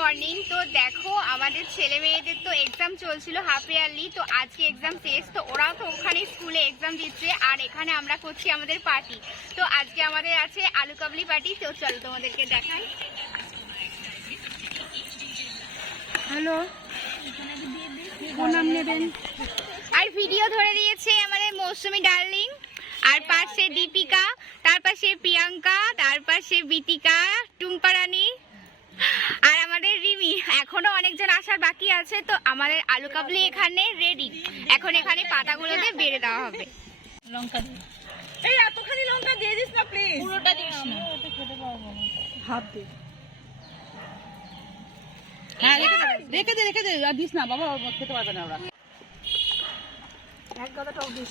Morning তো দেখো আমাদের ছেলে মেয়েদের তো এক্সাম চলছিল হাফ ইয়ারলি তো আজকে এক্সাম শেষ তো ওরাও তো ওখানে স্কুলে এক্সাম দিচ্ছে আর এখানে আমরা করছি আমাদের পার্টি তো আজকে আমাদের আছে আলু কাবলি পার্টি তো চলো তোমাদেরকে দেখাই। হ্যালো নেবেন। আর ভিডিও ধরে দিয়েছে আমাদের মৌসুমি ডার্লিং আর পাশে দীপিকা তার পাশে প্রিয়াঙ্কা তার পাশে বিতিকা টুম্পা রিমি এখনও অনেকজন আসার বাকি আছে তো আমাদের আলু কাবলি এখানে রেডি এখন এখানে পাতাগুলোতে বেড়ে দেওয়া হবে। লঙ্কা এই এতখানি লঙ্কা দিয়ে দিস না প্লিজ পুরোটা দিস না। হাফ দে। হ্যাঁ রেখে দে রেখে দে রেখে দে। আর দিস না বাবা ওরা খেতে পারবে না ওরা। এক দিস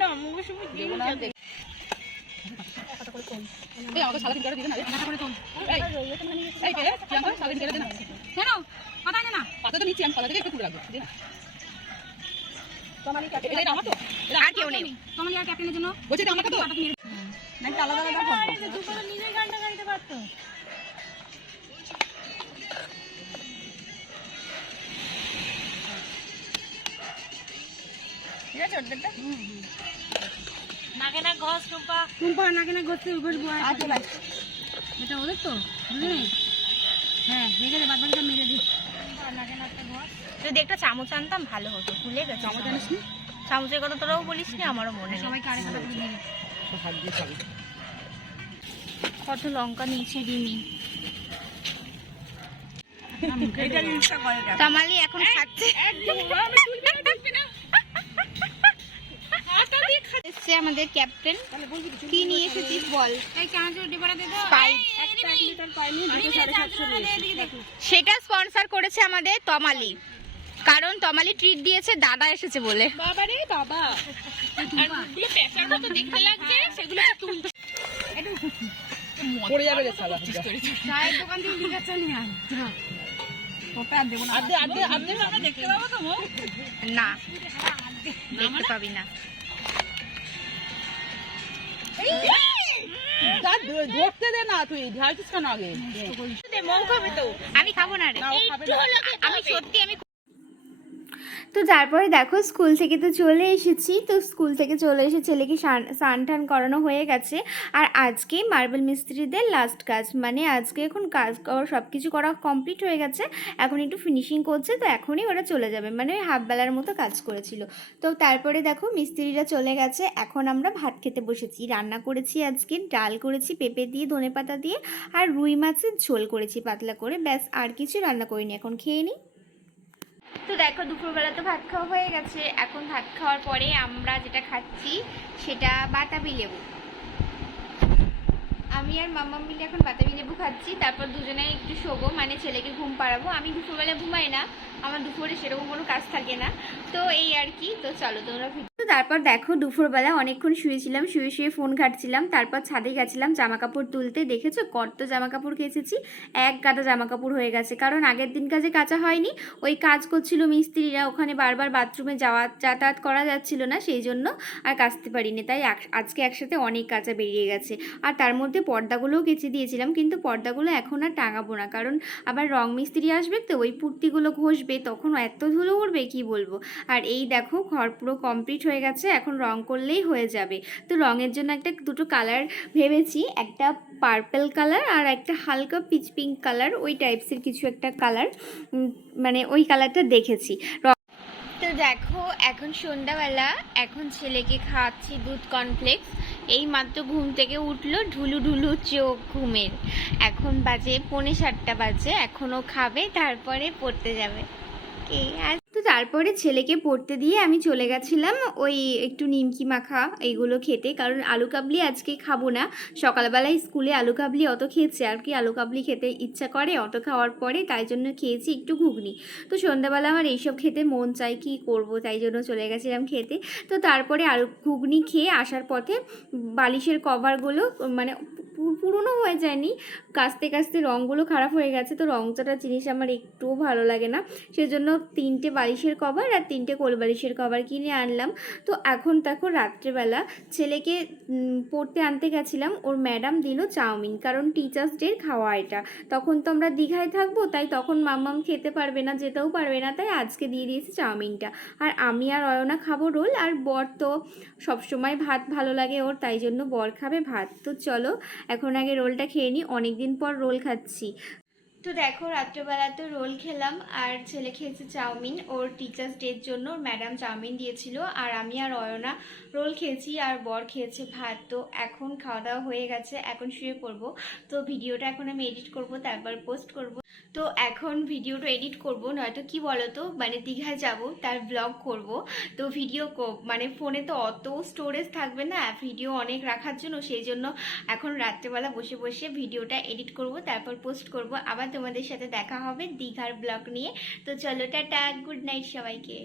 না দিস মুখে না দেখ এই আমাকে সালাদিন করে দিবে না রে করে তোল এই এই কে প্রিয়াঙ্কা সালাদিন করে দে কেন পাতা না পাতা তো নিচ্ছি আমি পাতা থেকে একটু রাখব দে না তোমারই এটা এটা আমার তো আর কেউ নেই তোমার আর ক্যাপ্টেনের জন্য বলছি এটা আমাকে তো নাকি আলাদা আলাদা করব দুপুরে নিজে গানটা গাইতে পারতো ঠিক আছে অর্ধেকটা নাকে না ঘষ টুম্পা। টুম্পা নাকে না ঘষতে ঘষবো আর চলে এটা ওদের তো বুঝলি হ্যাঁ রেখে দে বাদ মেরে দিই যদি একটা চামচ আনতাম ভালো হতো ভুলে গেছে চামচ আনিস নি চামচের কথা তোরাও বলিস নি আমারও মনে সবাই কারে কাটা করে দিবি? হাত দিয়ে খাবি কত লঙ্কা নিয়েছে রিমি। এটা তামালি এখন খাচ্ছে আমাদের ক্যাপ্টেন। কি নিয়ে এসেছিস বল। সেটা স্পন্সর করেছে আমাদের তমালি। কারণ তমালি ট্রিট দিয়েছে দাদা এসেছে বলে। বাবা। রে বাবা। দেখতে লাগছে সেগুলো তুলতে পড়ে যাবে রে চায়ের দোকান থেকে না। আদে আদে আদে আমরা দেখতে পাবো? না। ধরতে দে না তুই কেন আগে? আমি খাব না রে। আমি সত্যি আমি তো তারপরে দেখো স্কুল থেকে তো চলে এসেছি। তো স্কুল থেকে চলে এসে ছেলেকে সান- স্নান টান করানো হয়ে গেছে। আর আজকে মার্বেল মিস্ত্রিদের লাস্ট কাজ। মানে আজকে এখন কাজ সব কিছু করা কমপ্লিট হয়ে গেছে। এখন একটু ফিনিশিং করছে, তো এখনই ওরা চলে যাবে। মানে ওই হাফ বেলার মতো কাজ করেছিল। তো তারপরে দেখো মিস্ত্রিরা চলে গেছে। এখন আমরা ভাত খেতে বসেছি। রান্না করেছি আজকে, ডাল করেছি, পেঁপে দিয়ে, ধনেপাতা দিয়ে, আর রুই মাছের ঝোল করেছি পাতলা করে। ব্যাস, আর কিছু রান্না করিনি। এখন খেয়ে নিই তো দেখো, দুপুরবেলা তো ভাত খাওয়া হয়ে গেছে। এখন ভাত খাওয়ার পরে আমরা যেটা খাচ্ছি, সেটা বাতাবি লেবু। আমি আর মাম্মা মিলে এখন বাতাবি লেবু খাচ্ছি। তারপর দুজনে একটু শোবো মানে ছেলেকে ঘুম পাড়াবো। আমি দুপুরবেলা ঘুমাই না, আমার দুপুরে সেরকম কোনো কাজ থাকে না। তো এই আর কি, তো চলো তোমরা তো তারপর দেখো দুপুরবেলা অনেকক্ষণ শুয়েছিলাম, শুয়ে শুয়ে ফোন ঘাটছিলাম, তারপর ছাদে গেছিলাম জামা কাপড় তুলতে। দেখেছ কত জামা কাপড় কেচেছি এক গাদা জামা কাপড় হয়ে গেছে। কারণ আগের দিন কাজে কাঁচা হয়নি, ওই কাজ করছিল মিস্ত্রিরা, ওখানে বারবার বাথরুমে যাওয়া, যাতায়াত করা যাচ্ছিল না, সেই জন্য আর কাচতে পারিনি। তাই আজকে একসাথে অনেক কাঁচা বেরিয়ে গেছে। আর তার মধ্যে পর্দাগুলোও কেচে দিয়েছিলাম, কিন্তু পর্দাগুলো এখন আর টাঙাবো না। কারণ আবার রং মিস্ত্রি আসবে তো, ওই পুর্তিগুলো ঘষবে, তখন এত ধুলো উঠবে কি বলব? আর এই দেখো ঘর পুরো কমপ্লিট হয়ে গেছে, এখন রং করলেই হয়ে যাবে। তো রঙের জন্য একটা দুটো কালার ভেবেছি, একটা পার্পল কালার আর একটা হালকা পিচ পিঙ্ক কালার ওই টাইপসের কিছু একটা কালার মানে ওই কালারটা দেখেছি। তো দেখো, এখন সন্ধ্যাবেলা, এখন ছেলেকে খাওয়াচ্ছি দুধ কর্নফ্লেক্স এই মাত্র ঘুম থেকে উঠল, ঢুলু ঢুলু চোখ ঘুমের। এখন বাজে পৌনে সাতটা বাজে, এখনও খাবে, তারপরে পড়তে যাবে। কে আর তারপরে ছেলেকে পড়তে দিয়ে আমি চলে গেছিলাম ওই একটু নিমকি মাখা এইগুলো খেতে। কারণ আলু কাবলি আজকে খাব না। সকালবেলায় স্কুলে আলু কাবলি অত খেয়েছে, আর কি আলু কাবলি খেতে ইচ্ছা করে, অত খাওয়ার পরে তাই জন্য খেয়েছি একটু ঘুগনি। তো সন্ধ্যাবেলা আমার এইসব খেতে মন চাই কি করব, তাই জন্য চলে গেছিলাম খেতে। তো তারপরে আলু ঘুগনি খেয়ে আসার পথে বালিশের কভারগুলো মানে পুরনো হয়ে যায়নি, কাস্তে কাস্তে রঙগুলো খারাপ হয়ে গেছে। তো রংচটা জিনিস আমার একটুও ভালো লাগে না। সেজন্য তিনটে বালিশের কভার আর তিনটে কোল বালিশের কভার কিনে আনলাম। তো এখন দেখো রাত্রেবেলা ছেলেকে পড়তে আনতে গেছিলাম, ওর ম্যাডাম দিল চাউমিন, কারণ টিচার্স ডের খাওয়া এটা। তখন তো আমরা দীঘায় থাকব, তাই তখন মাম্মাম খেতে পারবে না, যেতেও পারবে না, তাই আজকে দিয়ে দিয়েছি চাউমিনটা। আর আমি আর অয়না খাব রোল, আর বর তো সবসময় ভাত ভালো লাগে ওর, তাই জন্য বর খাবে ভাত। তো চলো, এখন আগে রোলটা খেয়ে নিই অনেকদিন পর রোল খাচ্ছি। তো দেখো, রাত্রেবেলা তো রোল খেলাম, আর ছেলে খেয়েছে চাউমিন। ওর টিচার্স ডের জন্য ম্যাডাম চাউমিন দিয়েছিল, আর আমি আর অয়না রোল খেয়েছি আর বর খেয়েছে ভাত। তো এখন খাওয়া দাওয়া হয়ে গেছে, এখন শুয়ে পড়ব। তো ভিডিওটা এখন আমি এডিট করব, তারপর পোস্ট করব। তো এখন ভিডিওটা এডিট করব, নয়তো কি বলতো মানে দীঘায় যাব, তার ব্লগ করব। তো ভিডিও মানে ফোনে তো অত স্টোরেজ থাকবে না ভিডিও অনেক রাখার জন্য, সেই জন্য এখন রাত্রেবেলা বসে বসে ভিডিওটা এডিট করব, তারপর পোস্ট করব। আবার তোমাদের সাথে দেখা হবে দীঘার ব্লগ নিয়ে। তো চলো টাটা গুড নাইট সবাইকে।